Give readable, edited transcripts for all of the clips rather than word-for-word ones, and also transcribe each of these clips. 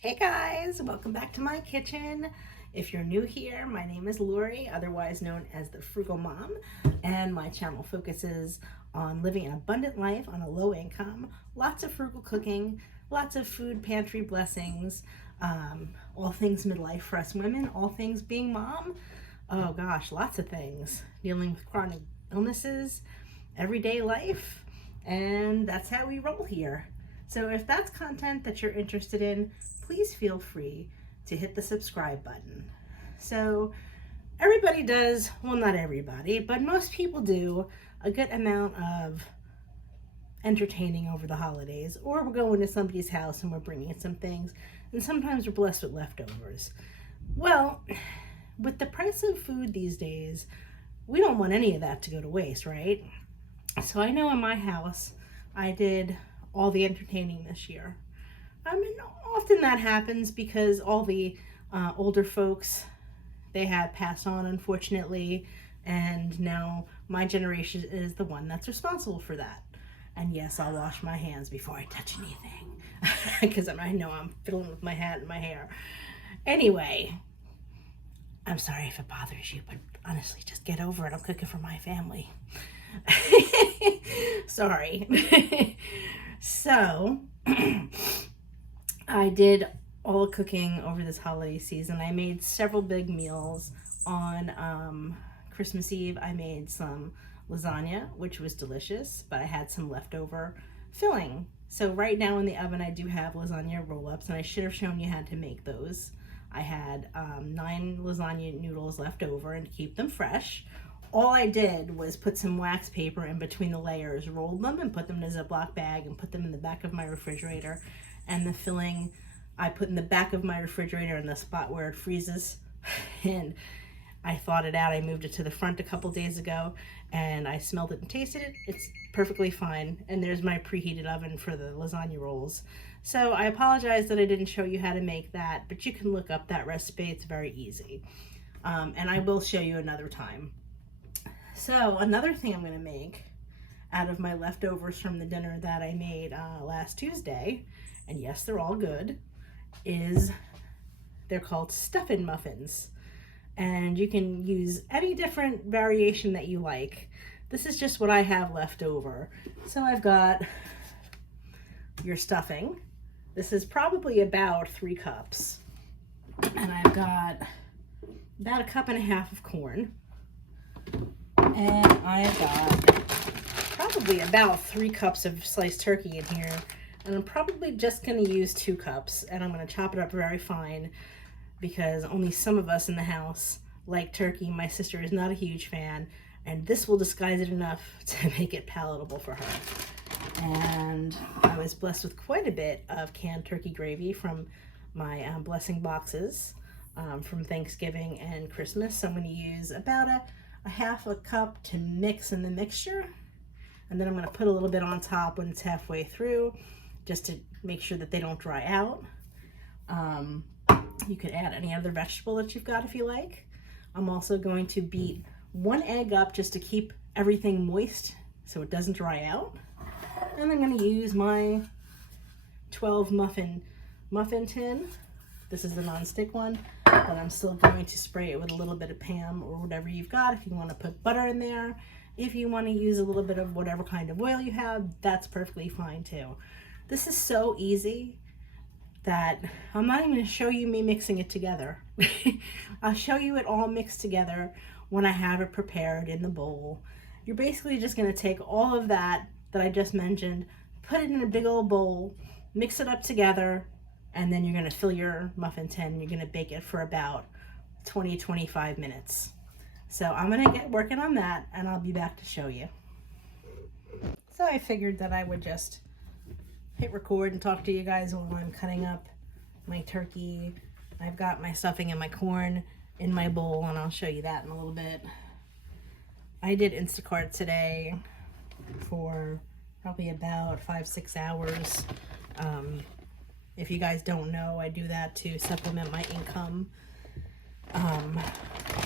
Hey guys, welcome back to my kitchen. If you're new here, my name is Lori, otherwise known as the Frugal Mom, and my channel focuses on living an abundant life on a low income, lots of frugal cooking, lots of food pantry blessings, all things midlife for us women, all things being mom. Oh gosh, lots of things. Dealing with chronic illnesses, everyday life, and that's how we roll here. So if that's content that you're interested in, please feel free to hit the subscribe button. So everybody does, well, not everybody, but most people do a good amount of entertaining over the holidays, or we're going to somebody's house and we're bringing some things, and sometimes we're blessed with leftovers. Well, with the price of food these days, we don't want any of that to go to waste, right? So I know in my house, I did all the entertaining this year. And often that happens because all the older folks, they have passed on, unfortunately, and now my generation is the one that's responsible for that. And yes, I'll wash my hands before I touch anything because I know I'm fiddling with my hat and my hair. Anyway, I'm sorry if it bothers you, but honestly, just get over it. I'm cooking for my family. Sorry. So, I did all the cooking over this holiday season. I made several big meals. On Christmas Eve, I made some lasagna, which was delicious, but I had some leftover filling. So right now in the oven, I do have lasagna roll-ups, and I should have shown you how to make those. I had 9 lasagna noodles left over, and to keep them fresh, all I did was put some wax paper in between the layers, rolled them and put them in a Ziploc bag and put them in the back of my refrigerator. And the filling I put in the back of my refrigerator in the spot where it freezes. And I thawed it out. I moved it to the front a couple days ago and I smelled it and tasted it. It's perfectly fine. And there's my preheated oven for the lasagna rolls. So I apologize that I didn't show you how to make that, but you can look up that recipe. It's very easy. And I will show you another time. So another thing I'm going to make out of my leftovers from the dinner that I made last Tuesday, and yes, they're all good, is they're called Stuffin muffins. And you can use any different variation that you like. This is just what I have left over. So I've got your stuffing. This is probably about 3 cups. And I've got about 1.5 cups of corn. And I've got probably about 3 cups of sliced turkey in here. And I'm probably just going to use 2 cups. And I'm going to chop it up very fine because only some of us in the house like turkey. My sister is not a huge fan. And this will disguise it enough to make it palatable for her. And I was blessed with quite a bit of canned turkey gravy from my blessing boxes from Thanksgiving and Christmas. So I'm going to use about a 1/2 cup to mix in the mixture, and then I'm going to put a little bit on top when it's halfway through just to make sure that they don't dry out. You could add any other vegetable that you've got if you like. I'm also going to beat 1 egg up just to keep everything moist so it doesn't dry out, and I'm going to use my 12 muffin tin. This is the non-stick one, but I'm still going to spray it with a little bit of Pam or whatever you've got. If you want to put butter in there, if you want to use a little bit of whatever kind of oil you have, that's perfectly fine too. This is so easy that I'm not even going to show you me mixing it together. I'll show you it all mixed together when I have it prepared in the bowl. You're basically just going to take all of that I just mentioned, put it in a big old bowl, mix it up together, and then you're going to fill your muffin tin and you're going to bake it for about 20-25 minutes. So I'm going to get working on that and I'll be back to show you. So I figured that I would just hit record and talk to you guys while I'm cutting up my turkey. I've got my stuffing and my corn in my bowl and I'll show you that in a little bit. I did Instacart today for probably about 5-6 hours. If you guys don't know, I do that to supplement my income.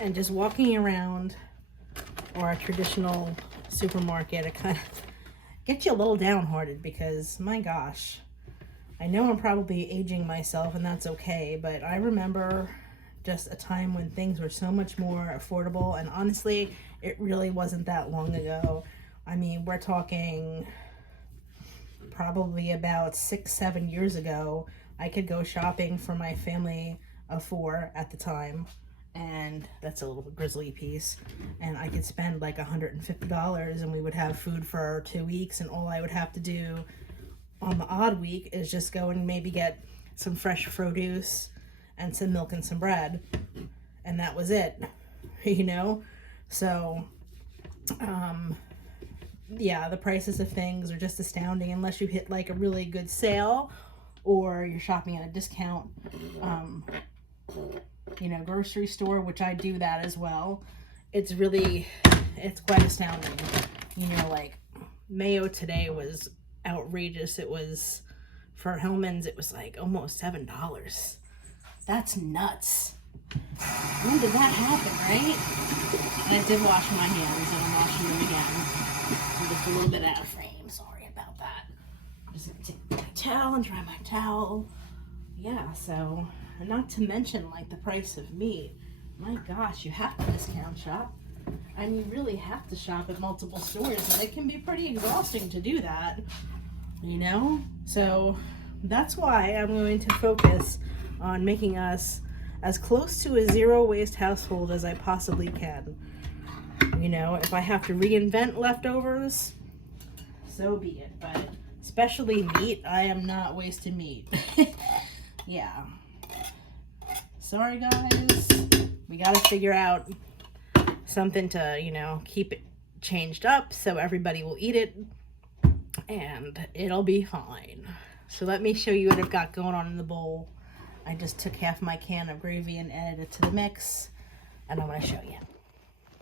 And just walking around or a traditional supermarket, it kind of gets you a little downhearted because, my gosh, I know I'm probably aging myself, and that's okay, but I remember just a time when things were so much more affordable, and honestly, it really wasn't that long ago. I mean, we're talking probably about 6, 7 years ago. I could go shopping for my family of four at the time, and that's a little grizzly piece, and I could spend like $150, and we would have food for 2 weeks, and all I would have to do on the odd week is just go and maybe get some fresh produce and some milk and some bread, and that was it. you know so um yeah, the prices of things are just astounding unless you hit like a really good sale or you're shopping at a discount um grocery store, which I do that as well. It's quite astounding. Like mayo today was outrageous. It was, for Hellman's, it was like almost $7. That's nuts. When did that happen, right? And I did wash my hands, and I'm washing them again. I'm just a little bit out of frame. Sorry about that. I'm just gonna take my towel and dry my towel. Yeah, so, not to mention like the price of meat. My gosh, you have to discount shop. And you really have to shop at multiple stores, and it can be pretty exhausting to do that. So that's why I'm going to focus on making us as close to a zero waste household as I possibly can. If I have to reinvent leftovers, so be it. But especially meat, I am not wasting meat. Yeah. Sorry, guys. We got to figure out something to, keep it changed up so everybody will eat it, and it'll be fine. So let me show you what I've got going on in the bowl. I just took half my can of gravy and added it to the mix, and I'm going to show you.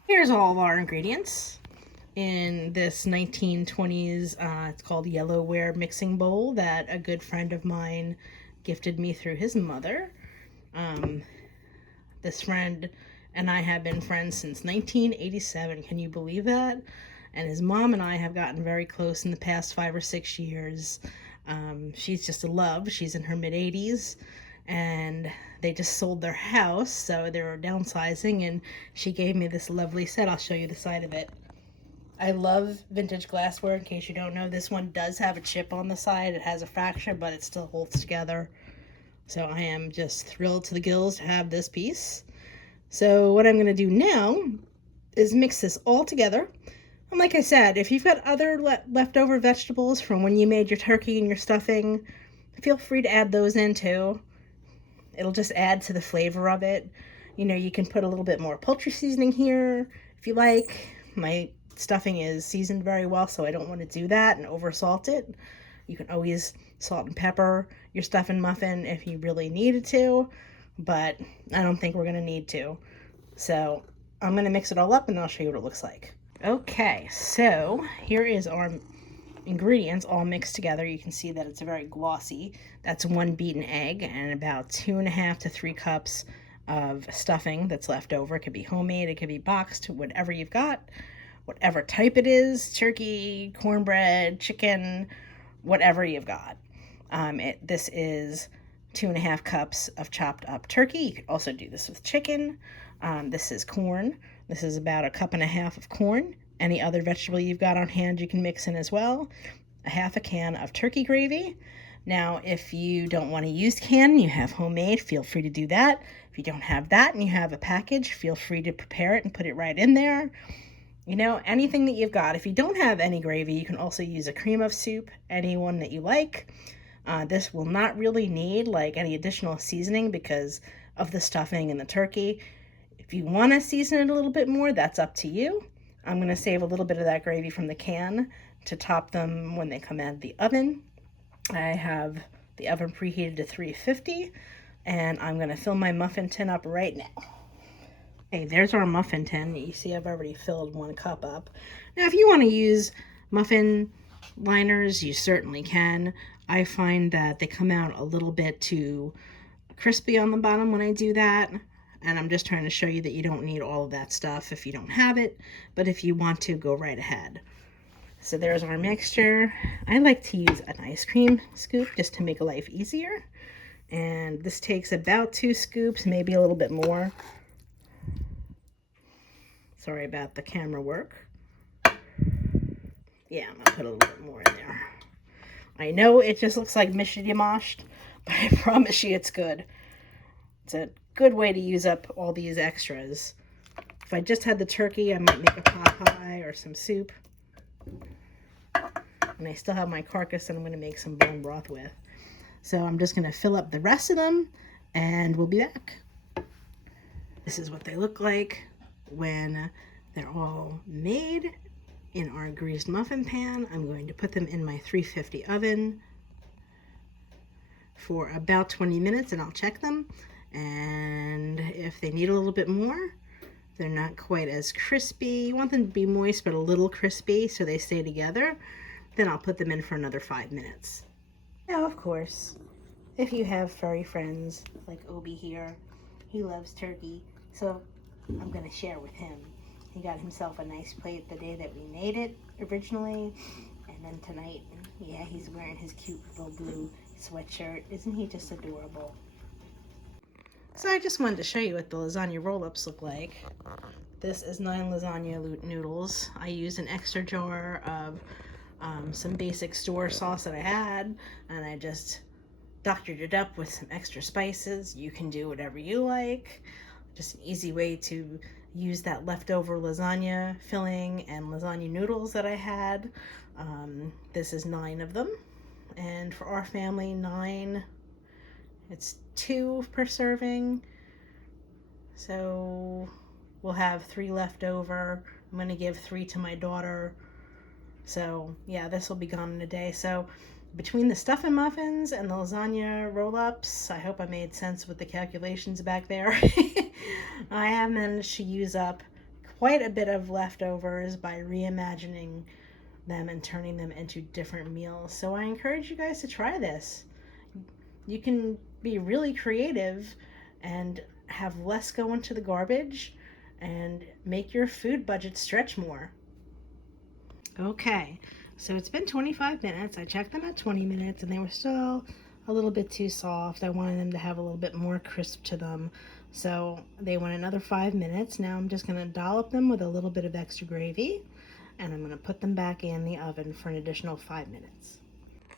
Here's all of our ingredients in this 1920s, it's called Yellowware mixing bowl that a good friend of mine gifted me through his mother. This friend and I have been friends since 1987. Can you believe that? And his mom and I have gotten very close in the past 5 or 6 years. She's just a love. She's in her mid-80s, and they just sold their house, so they were downsizing, and she gave me this lovely set. I'll show you the side of it. I love vintage glassware. In case you don't know, this one does have a chip on the side. It has a fracture, but it still holds together. So I am just thrilled to the gills to have this piece. So what I'm going to do now is mix this all together. And like I said, if you've got other leftover vegetables from when you made your turkey and your stuffing, feel free to add those in too. It'll just add to the flavor of it. You can put a little bit more poultry seasoning here if you like. My stuffing is seasoned very well, so I don't want to do that and over salt it. You can always salt and pepper your stuffing muffin if you really needed to, but I don't think we're going to need to. So I'm going to mix it all up, and I'll show you what it looks like. Okay, so here is our ingredients all mixed together. You can see that it's very glossy. That's 1 beaten egg and about 2.5 to 3 cups of stuffing that's left over. It could be homemade, it could be boxed, whatever you've got, whatever type it is, turkey, cornbread, chicken, whatever you've got. This is 2.5 cups of chopped up turkey. You could also do this with chicken. This is corn. This is about 1.5 cups of corn. Any other vegetable you've got on hand you can mix in as well. 1/2 can of turkey gravy. Now, if you don't want to use canned, you have homemade, feel free to do that. If you don't have that and you have a package, feel free to prepare it and put it right in there. Anything that you've got. If you don't have any gravy, you can also use a cream of soup, any one that you like. This will not really need like any additional seasoning because of the stuffing and the turkey. If you want to season it a little bit more, that's up to you. I'm going to save a little bit of that gravy from the can to top them when they come out of the oven. I have the oven preheated to 350, and I'm going to fill my muffin tin up right now. Okay, there's our muffin tin. You see I've already filled 1 cup up. Now, if you want to use muffin liners, you certainly can. I find that they come out a little bit too crispy on the bottom when I do that. And I'm just trying to show you that you don't need all of that stuff if you don't have it. But if you want to, go right ahead. So there's our mixture. I like to use an ice cream scoop just to make life easier. And this takes about 2 scoops, maybe a little bit more. Sorry about the camera work. Yeah, I'm gonna put a little bit more in there. I know it just looks like mishity-moshed, but I promise you it's good. It's a good way to use up all these extras. If I just had the turkey, I might make a pot pie or some soup. And I still have my carcass that I'm going to make some bone broth with. So I'm just going to fill up the rest of them and we'll be back. This is what they look like when they're all made in our greased muffin pan. I'm going to put them in my 350 oven for about 20 minutes and I'll check them. And if they need a little bit more, they're not quite as crispy. You want them to be moist but a little crispy so they stay together. Then I'll put them in for another 5 minutes. Now, of course, if you have furry friends like Obi here, he loves turkey, so I'm going to share with him. He got himself a nice plate the day that we made it originally, and then tonight, yeah, he's wearing his cute little blue sweatshirt. Isn't he just adorable? So I just wanted to show you what the lasagna roll-ups look like. This is 9 lasagna noodles. I used an extra jar of some basic store sauce that I had, and I just doctored it up with some extra spices. You can do whatever you like. Just an easy way to use that leftover lasagna filling and lasagna noodles that I had. This is 9 of them, and for our family, 9. It's 2 per serving, so we'll have 3 left over. I'm going to give 3 to my daughter. So yeah, this will be gone in a day. So between the Stuffin muffins and the lasagna roll-ups, I hope I made sense with the calculations back there. I have managed to use up quite a bit of leftovers by reimagining them and turning them into different meals. So I encourage you guys to try this. You can be really creative and have less go into the garbage and make your food budget stretch more. Okay, so it's been 25 minutes. I checked them at 20 minutes and they were still a little bit too soft. I wanted them to have a little bit more crisp to them. So they went another 5 minutes. Now I'm just going to dollop them with a little bit of extra gravy and I'm going to put them back in the oven for an additional 5 minutes.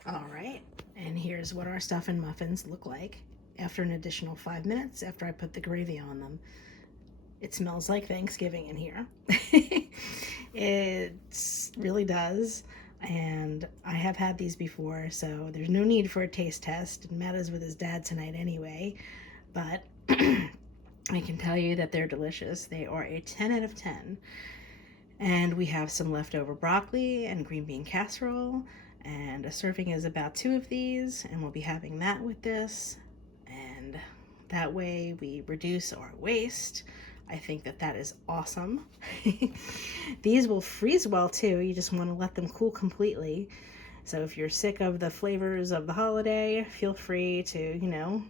All right, and here's what our Stuffin muffins look like after an additional 5 minutes after I put the gravy on them. It smells like Thanksgiving in here. It really does. And I have had these before, so there's no need for a taste test. Matt is with his dad tonight anyway. But I can tell you that they're delicious. They are a 10 out of 10. And we have some leftover broccoli and green bean casserole. And a serving is about 2 of these. And we'll be having that with this. And that way we reduce our waste. I think that that is awesome. These will freeze well too. You just want to let them cool completely. So if you're sick of the flavors of the holiday, feel free to,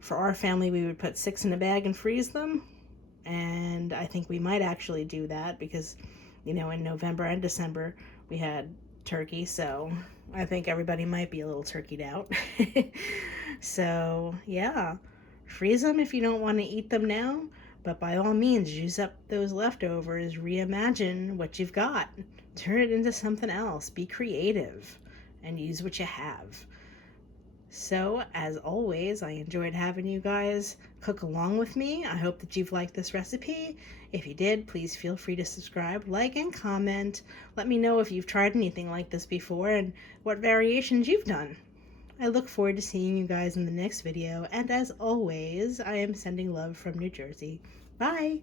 for our family, we would put 6 in a bag and freeze them. And I think we might actually do that because, in November and December, we had turkey. So I think everybody might be a little turkeyed out. So yeah, freeze them if you don't want to eat them now. But by all means, use up those leftovers, reimagine what you've got, turn it into something else, be creative, and use what you have. So, as always, I enjoyed having you guys cook along with me. I hope that you've liked this recipe. If you did, please feel free to subscribe, like, and comment. Let me know if you've tried anything like this before and what variations you've done. I look forward to seeing you guys in the next video, and as always, I am sending love from New Jersey. Bye!